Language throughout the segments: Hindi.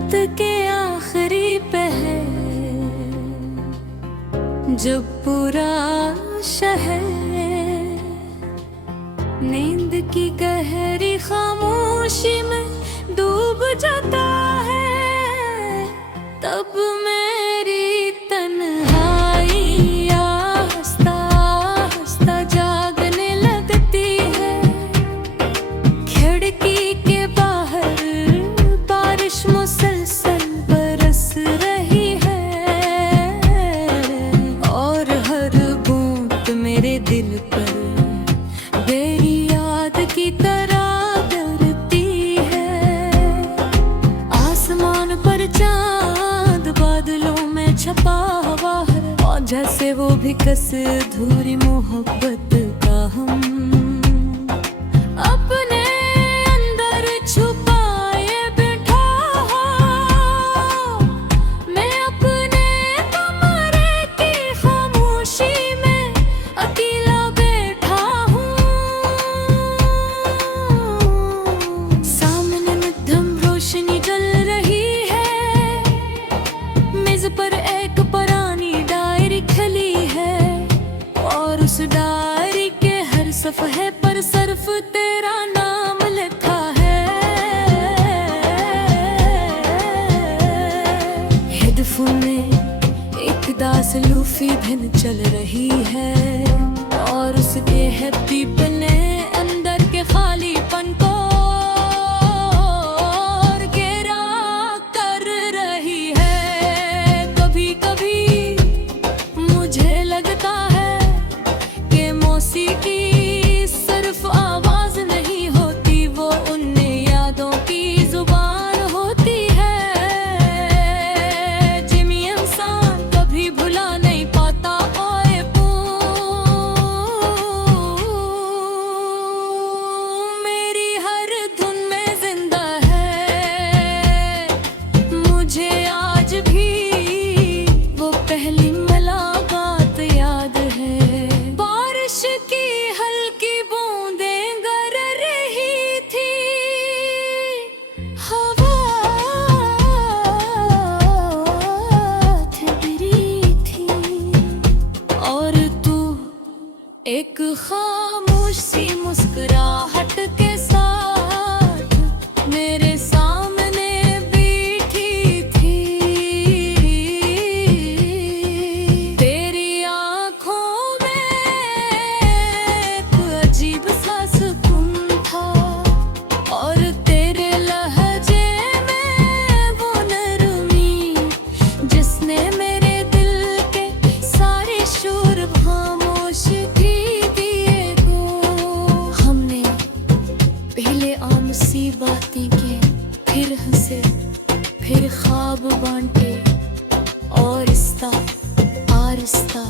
रात के आखिरी पहर, जब पूरा शहर नींद की गहरी खामोशी में डूब जाता है, तब मेरी तन्हाई आहिस्ता आहिस्ता जागने लगती है। खिड़की के बाहर बारिश मुसलसल बरस रही है और हर बूंद मेरे दिल पर मेरी याद की तरह डरती है। आसमान पर चांद बादलों में छपा हुआ है, और जैसे वो भी कस अधूरी मोहब्बत का हम अपने अंदर छुपाए बैठा हूँ। मैं अपने कमरे की खामोशी में अकेला बैठा हूँ। सामने मध्यम रोशनी जल रही है, मेज पर एक पुरानी डायरी खली है, और उस डायरी के हर सफ़े पर सिर्फ तेरा नाम लिखा है। हेडफोन में एक दास लूफी भिन चल रही है, और उसके हैप्पी ने अंदर के खालीपन को और गहरा कर रही है। कभी कभी मुझे लगता है कि मौसीकी सिर्फ आवाज नहीं होती, वो उन यादों की जुबान होती है। जिमी इंसान कभी भुला नहीं पाता, ओए पू मेरी हर धुन में जिंदा है। मुझे आज भी वो पहली मुलाकात याद है। बारिश की हल्की बूंदें गर रही थी, हवा ठहरी थी, और तू एक खामोश सी मुस्कुराहट के साथ मेरे सामने बैठी थी। तेरी आँखों में एक अजीब सा सुकून था, और तेरे लहजे में वो नरमी जिसने मेरे दिल के सारे शोर खामोश की दिए को। हमने पहले आम सी बातें की, फिर हंसे, फिर ख्वाब बांटे, और रिश्ता आहिस्ता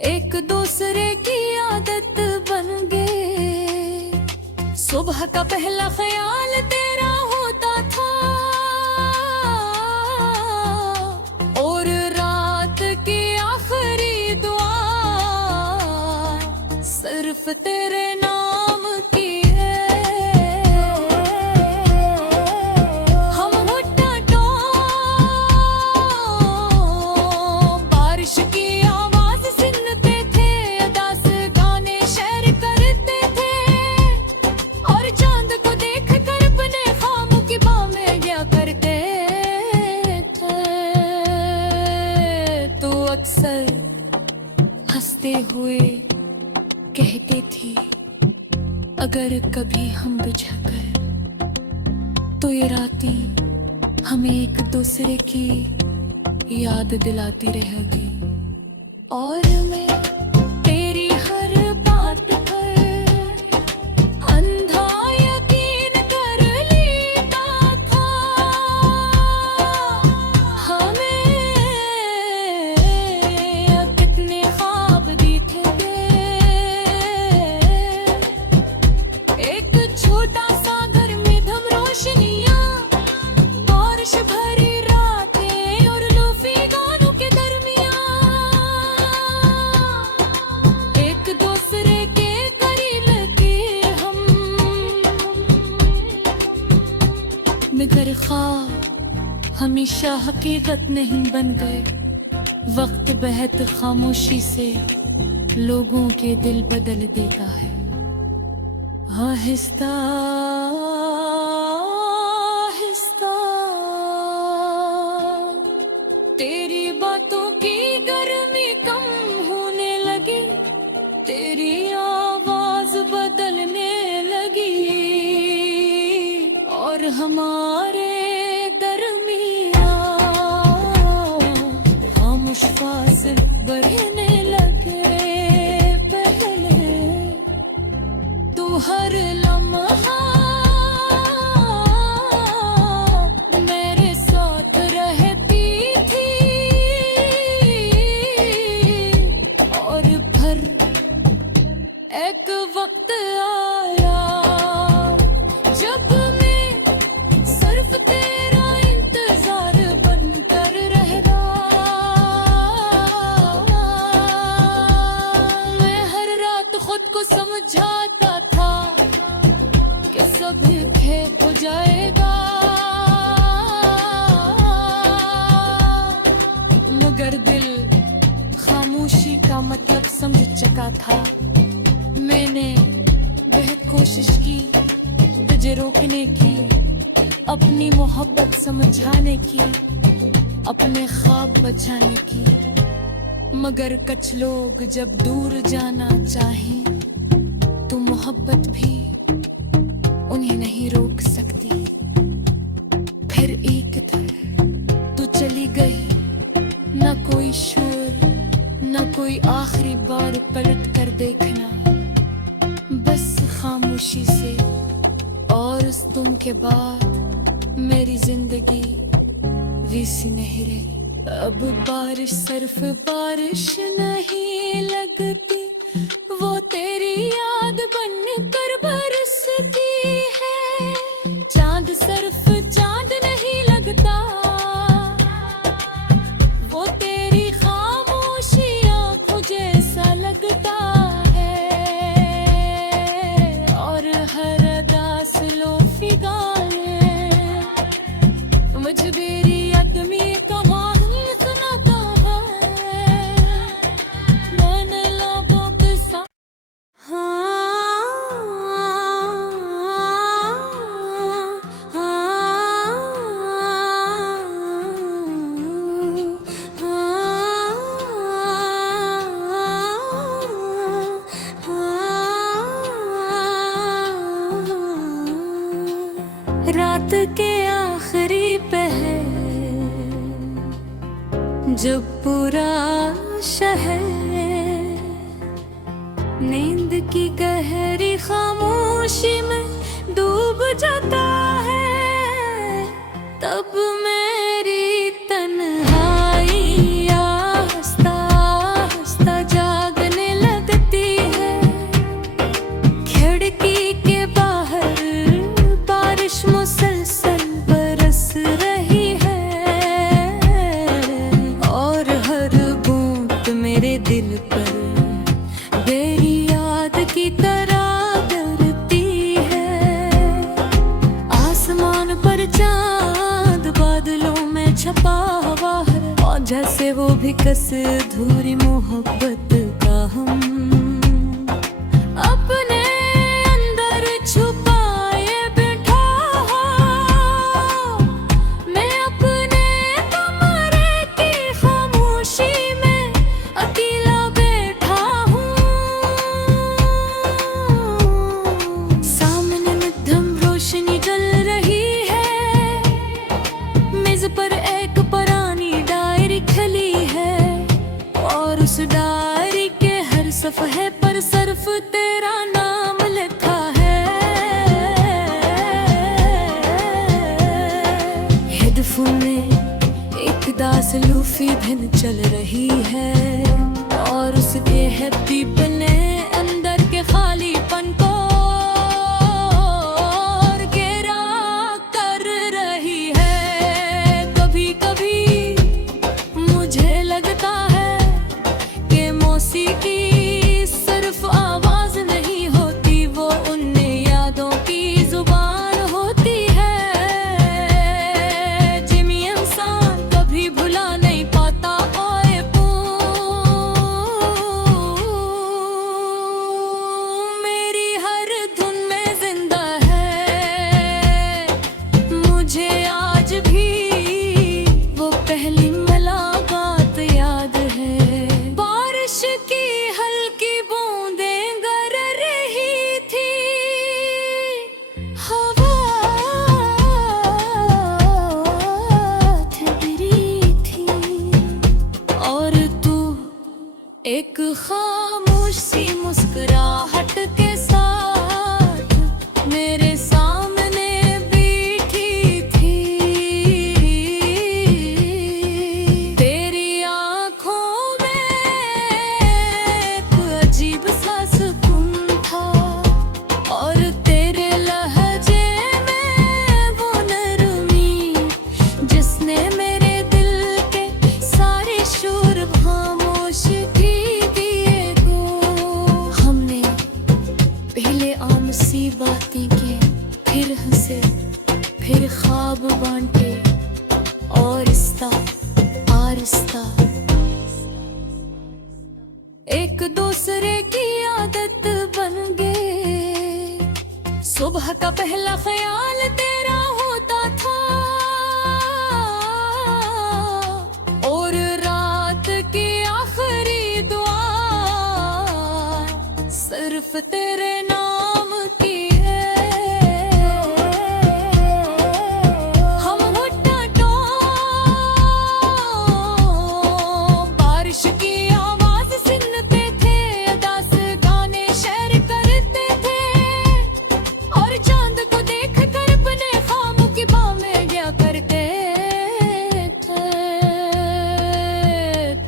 एक दूसरे की आदत बन गए। सुबह का पहला ख्याल तेरा होता था, और रात की आखिरी दुआ सिर्फ तेरे नाम की है। हम हुट्टा-टो बारिश की आवाज सुनते थे, अदास गाने शेयर करते थे, और चांद को देख कर अपने ख्वाबों की बाहें गया करते थे। तो अक्सर हंसते हुए कहती थी, अगर कभी हम बिछड़ गए तो ये रातें हमें एक दूसरे की याद दिलाती रहेगी। और मैं तेरी हर बात पर अंधा यकीन कर लेता था। हमें कितने ख्वाब दिखे थे, एक छोटा सा घर में धम रोशनियां, बारिश भरी रातें और लूफी गानों के दरमियां के ख्वाब हमेशा हकीकत नहीं बन गए। वक्त बहत खामोशी से लोगों के दिल बदल देता है। आहिस्ता आहिस्ता तेरी बातों की गर्मी कम होने लगी, तेरी आवाज बदलने लगी और हमारे दरमियां खामोश फासले बढ़ने लगे। पहले तू हर लम्हा मेरे साथ रहती थी और फिर एक वक्त आया जब मैं सिर्फ तेरा इंतजार बनकर रहता। मैं हर रात खुद को समझाता था कि सब खेत हो जाएगा, मगर दिल खामोशी का मतलब समझ चुका था। मैंने बहुत कोशिश की तुझे रोकने की, अपनी मोहब्बत समझाने की, अपने ख्वाब बचाने की, मगर कुछ लोग जब दूर जाना चाहें तो मोहब्बत भी उन्हें नहीं रोक सकती। फिर एक दिन तू चली गई, न कोई शोर न कोई आखिरी बार पलट कर देखना, बस खामोशी से। और उस तुम के बाद मेरी जिंदगी वैसी नहीं रही। अब बारिश सिर्फ बारिश नहीं लगती, वो तेरी याद बनकर बरसती है। चांद सिर्फ चांद नहीं लगता, वो तेरी खामोशी आंखों जैसा लगता है। और हर अदास लो फिगाए मुझ मेरी आदमी कहानी सुनाता है। मैंने लोगों के साथ रात के आखिरी पहर जब पूरा शहर नींद की गहरी खामोशी में डूब जाता है, तब मेरी तन्हाई आहिस्ता आहिस्ता जागने लगती है। खिड़की के बाहर बारिश मुसलसल बरस रही है और हर बूंद मेरे दिल पर तेरी याद की तरह गिरती है। आसमान पर चांद बादलों में छपा हुआ है और जैसे वो भी कस अधूरी मोहब्बत का हम अपने अंदर छुपाए बैठा हूँ। मैं अपने कमरे की खामोशी में अकेला बैठा हूँ। सामने मध्यम रोशनी जल रही है, मेज पर एक पुरानी डायरी खली है और उस डायरी के हर सफ़े पर सिर्फ तेरा नाम लिखा है। हेडफोन में एक दास लूफी धुन चल रही है और उसके हैप्पी ने अंदर के खालीपन को और गहरा कर रही है। कभी कभी मुझे लगता है कि मौसीकी सिर्फ आवाज नहीं होती, वो उन यादों की जुबान होती है। सुबह का पहला ख्याल तेरा होता था और रात की आखिरी दुआ सिर्फ तेरे नाम की है। हम भुट्टा टो बारिश की आवाज सुनते थे, अदास गाने शेर करते थे और चांद को देख कर अपने ख्वाबों की बाहें गया करते थे।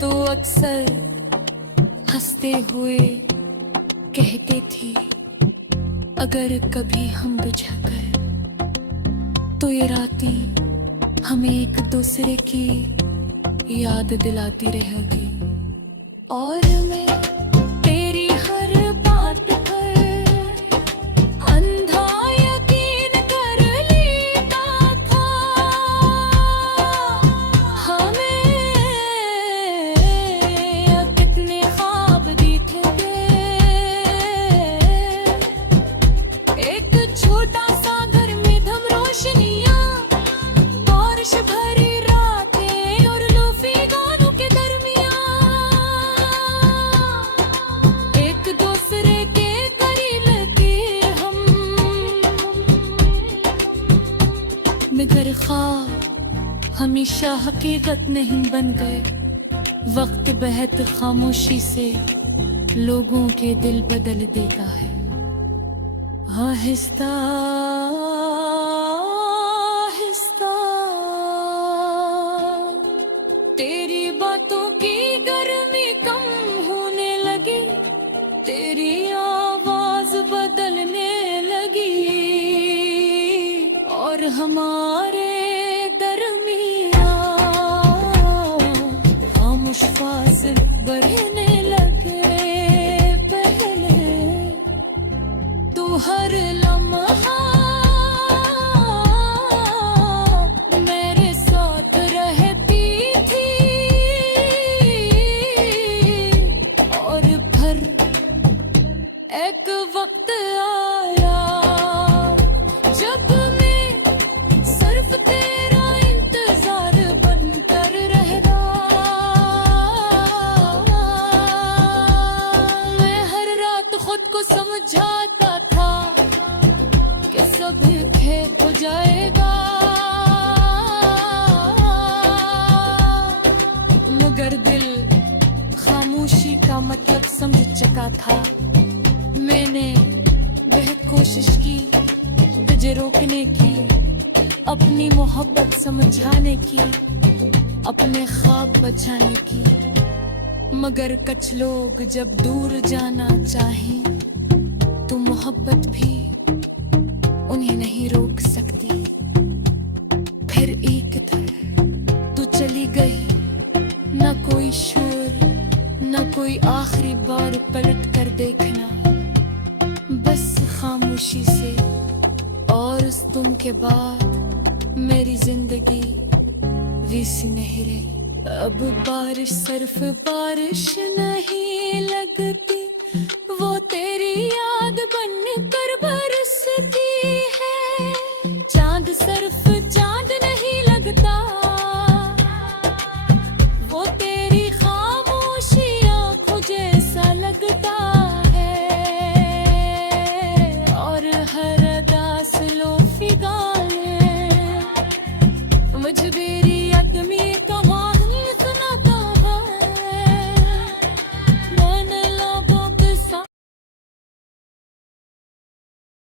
तो अक्सर हंसते हुए कहते थे, अगर कभी हम बुझा कर तो ये रातें हमें एक दूसरे की याद दिलाती रहेगी। और मैं तेरी हर बात पर अंधा यकीन कर लेता था। हमें अब कितने ख्वाब दिखे थे, एक छोटा सा घर में धम रोशनियां, बारिश भरी रातें और लोफी गानों के दरमियां एक दूसरे के करीब थे हम। मगर ख्वाब हमेशा हकीकत नहीं बन गए। वक्त बहत खामोशी से लोगों के दिल बदल देता है। आहिस्ता आहिस्ता तेरी बातों की गर्मी कम होने लगी, तेरी आवाज बदलने लगी और हमारे दरमियां खामोश फासिल बढ़ने लगे। पहले तू हर लम्हा मेरे साथ रहती थी और फिर एक वक्त आया जब मैं सिर्फ तेरा इंतजार बनकर रहता। मैं हर रात खुद को समझाता था कि सब खेत हो जाएगा, मगर दिल खामोशी का मतलब समझ चुका था। मैंने बहुत कोशिश की तुझे रोकने की, अपनी मोहब्बत समझाने की, अपने ख्वाब बचाने की, मगर कुछ लोग जब दूर जाना चाहें तो मोहब्बत भी उन्हें नहीं रोक सकती। फिर एक तरह तू चली गई, न कोई शोर, न कोई आखिरी बार पलट कर देखना, बस खामोशी से। और उस तुम के बाद मेरी जिंदगी वैसी नहीं रही। अब बारिश सिर्फ बारिश नहीं लगती, वो